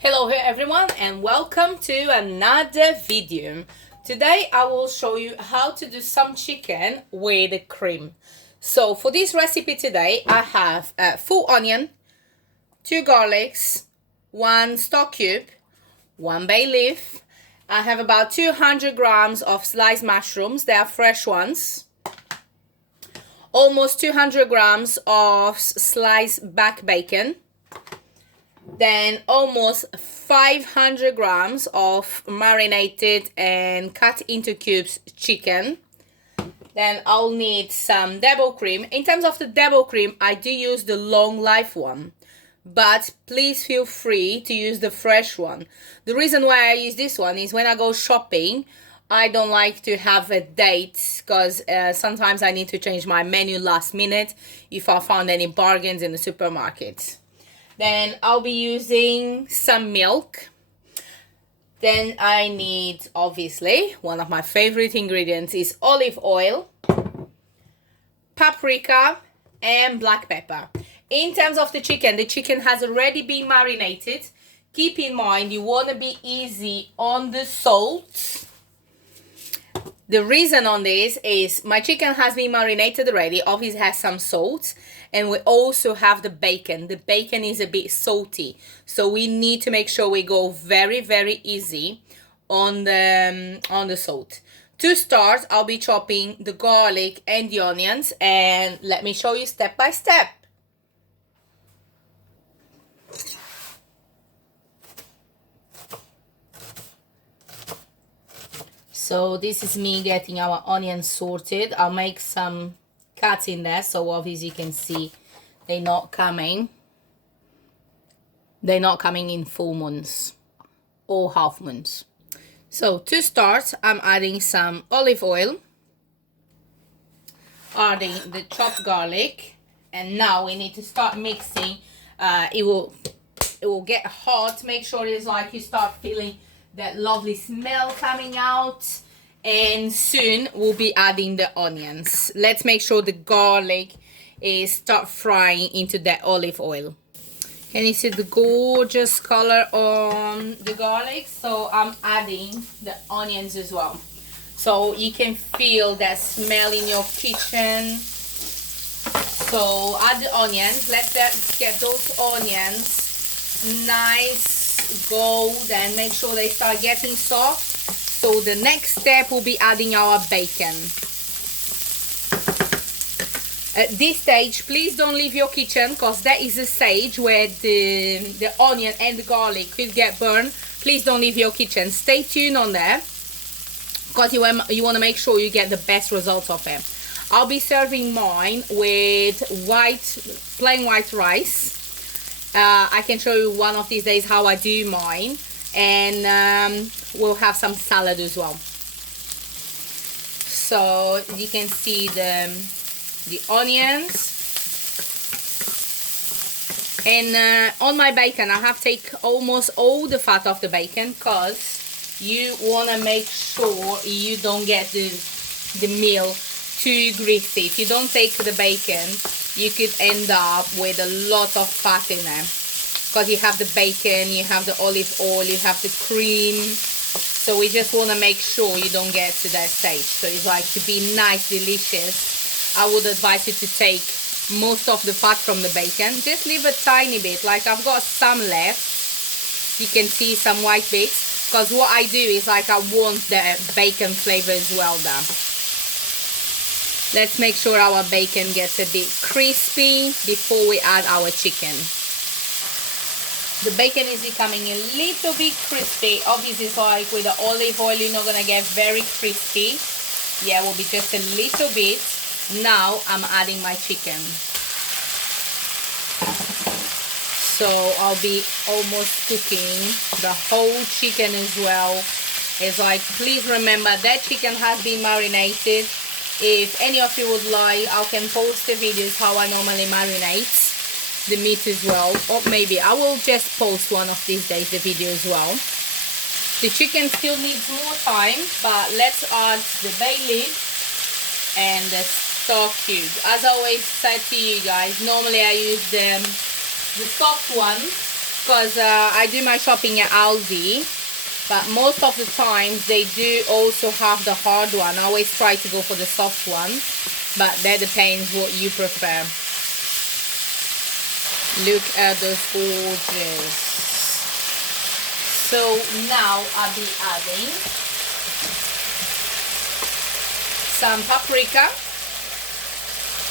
Hello everyone and welcome to another video. Today I will show you how to do some chicken with cream. So for this recipe today I have a full onion, 2 garlics, 1 stock cube, 1 bay leaf. I have about 200 grams of sliced mushrooms, they are fresh ones. Almost 200 grams of sliced back bacon. Then almost 500 grams of marinated and cut into cubes chicken. Then I'll need some double cream. In terms of the double cream, I do use the long life one, but please feel free to use the fresh one. The reason why I use this one is when I go shopping, I don't like to have a date because sometimes I need to change my menu last minute if I found any bargains in the supermarket. Then I'll be using some milk. Then I need, obviously, one of my favorite ingredients is olive oil, paprika, and black pepper. In terms of the chicken has already been marinated. Keep in mind, you want to be easy on the salt. The reason on this is my chicken has been marinated already, obviously has some salt, and we also have the bacon. The bacon is a bit salty, so we need to make sure we go very, very easy on the salt. To start, I'll be chopping the garlic and the onions, and let me show you step by step. So this is me getting our onions sorted. I'll make some cuts in there, so obviously you can see they're not coming in full moons or half moons. So to start, I'm adding some olive oil, adding the chopped garlic, and now we need to start mixing. It will get hot. Make sure it's like you start feeling that lovely smell coming out, and soon we'll be adding the onions. Let's make sure the garlic is start frying into that olive oil. Can you see the gorgeous color on the garlic? So I'm adding the onions as well, so you can feel that smell in your kitchen. So add the onions. Let's get those onions nice gold and make sure they start getting soft. So the next step will be adding our bacon. At this stage, please don't leave your kitchen, because that is a stage where the onion and the garlic could get burned. Please don't leave your kitchen. Stay tuned on there, because you want to make sure you get the best results of it. I'll be serving mine with plain white rice. I can show you one of these days how I do mine, and we'll have some salad as well. So you can see the onions, and on my bacon I have take almost all the fat off the bacon, because you want to make sure you don't get the meal too greasy. If you don't take the bacon, you could end up with a lot of fat in there, because you have the bacon, you have the olive oil, you have the cream. So we just want to make sure you don't get to that stage. So it's like, to be nice, delicious, I would advise you to take most of the fat from the bacon. Just leave a tiny bit, like I've got some left. You can see some white bits, because what I do is like I want the bacon flavor as well there. Let's make sure our bacon gets a bit crispy before we add our chicken. The bacon is becoming a little bit crispy. Obviously, it's like with the olive oil, you're not going to get very crispy. Yeah, it will be just a little bit. Now I'm adding my chicken. So I'll be almost cooking the whole chicken as well. It's like, please remember that chicken has been marinated. If any of you would like, I can post the videos how I normally marinate the meat as well, or maybe I will just post one of these days the video as well. The chicken still needs more time, but let's add the bay leaf and the stock cube. As I always said to you guys, normally I use the soft ones, because I do my shopping at Aldi, but most of the times they do also have the hard one. I always try to go for the soft one, but that depends what you prefer. Look at those gorgeous. So now I'll be adding some paprika.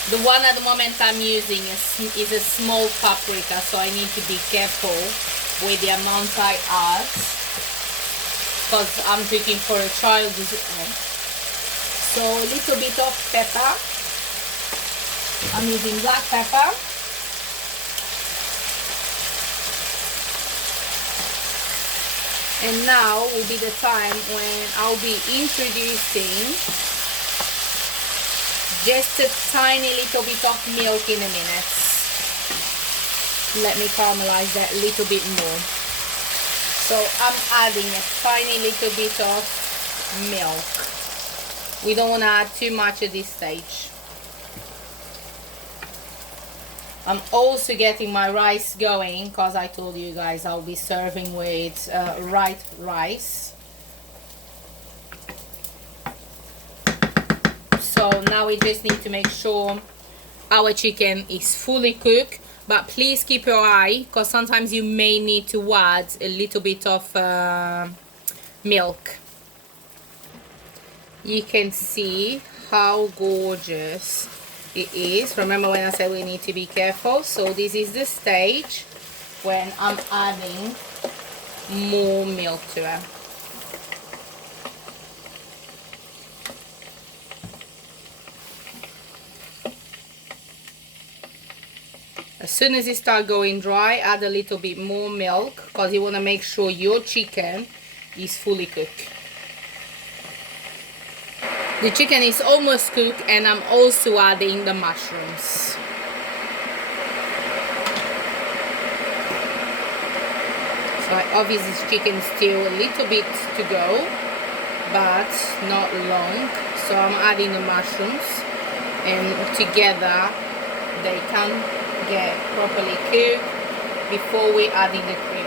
The one at the moment I'm using is a small paprika, so I need to be careful with the amount I add, because I'm cooking for a child. So a little bit of pepper. I'm using black pepper. And now will be the time when I'll be introducing just a tiny little bit of milk in a minute. Let me caramelize that a little bit more. So I'm adding a tiny little bit of milk. We don't want to add too much at this stage. I'm also getting my rice going, because I told you guys I'll be serving with white rice. So now we just need to make sure our chicken is fully cooked, but please keep your eye, because sometimes you may need to add a little bit of milk. You can see how gorgeous it is. Remember when I said we need to be careful? So this is the stage when I'm adding more milk to it. As soon as it starts going dry, add a little bit more milk, because you want to make sure your chicken is fully cooked. The chicken is almost cooked, and I'm also adding the mushrooms. So obviously this chicken is still a little bit to go, but not long. So I'm adding the mushrooms, and together they can get properly cooked before we adding the cream.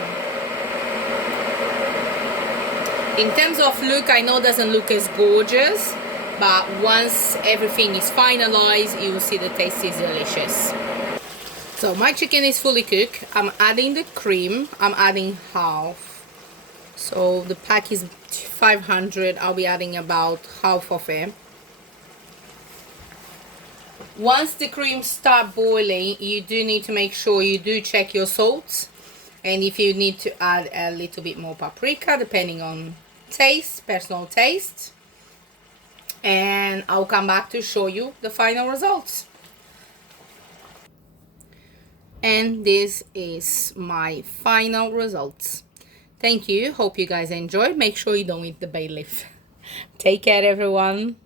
In terms of look, I know it doesn't look as gorgeous, but once everything is finalized, you will see the taste is delicious. So my chicken is fully cooked. I'm adding the cream. I'm adding half. So the pack is 500. I'll be adding about half of it. Once the cream starts boiling, you do need to make sure you do check your salt, and if you need to add a little bit more paprika, depending on taste, personal taste, and I'll come back to show you the final results. And this is my final results. Thank you. Hope you guys enjoyed. Make sure you don't eat the bay leaf. Take care, everyone.